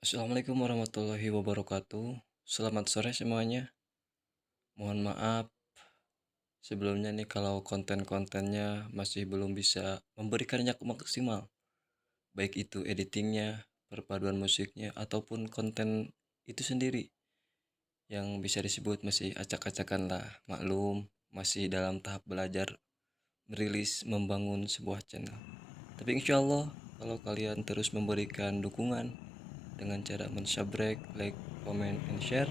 Assalamualaikum warahmatullahi wabarakatuh. Selamat sore semuanya. Mohon maaf sebelumnya nih kalau konten-kontennya masih belum bisa memberikan yang maksimal. Baik itu editingnya, perpaduan musiknya, ataupun konten itu sendiri. Yang bisa disebut masih acak-acakan lah. Maklum, masih dalam tahap belajar merilis membangun sebuah channel. Tapi insya Allah kalau kalian terus memberikan dukungan dengan cara mensubscribe, like, comment, and share,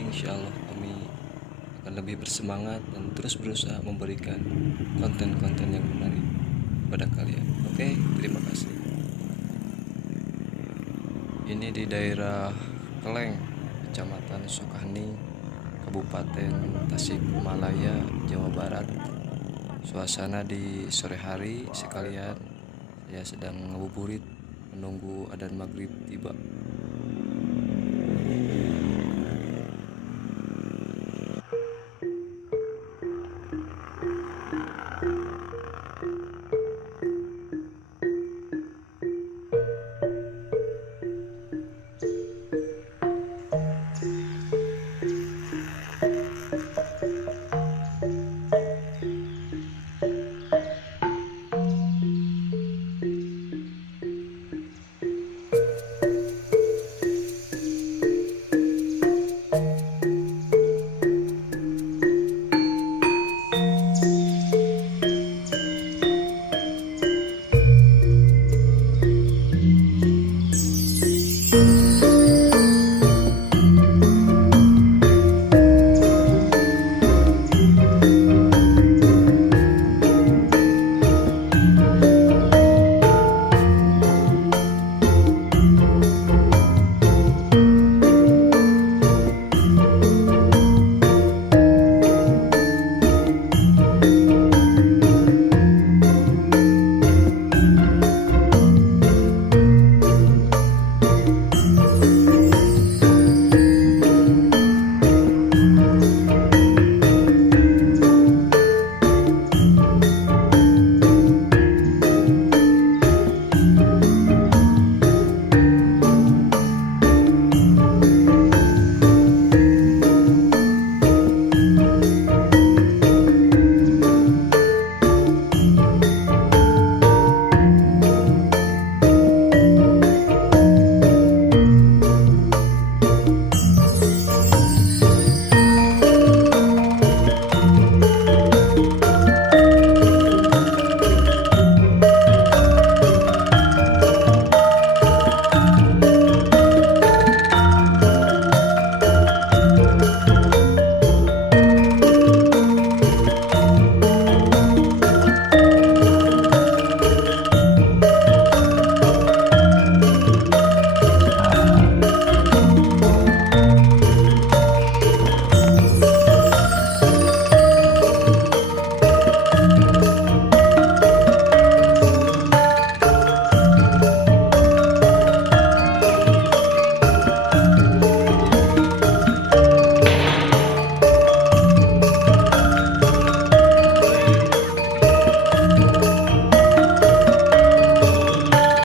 insya Allah kami akan lebih bersemangat dan terus berusaha memberikan konten-konten yang menarik kepada kalian. Oke, terima kasih. Ini di daerah Keleng, Kecamatan Sukahni, Kabupaten Tasikmalaya, Jawa Barat. Suasana di sore hari sekalian, saya sedang ngabuburit menunggu adzan maghrib tiba.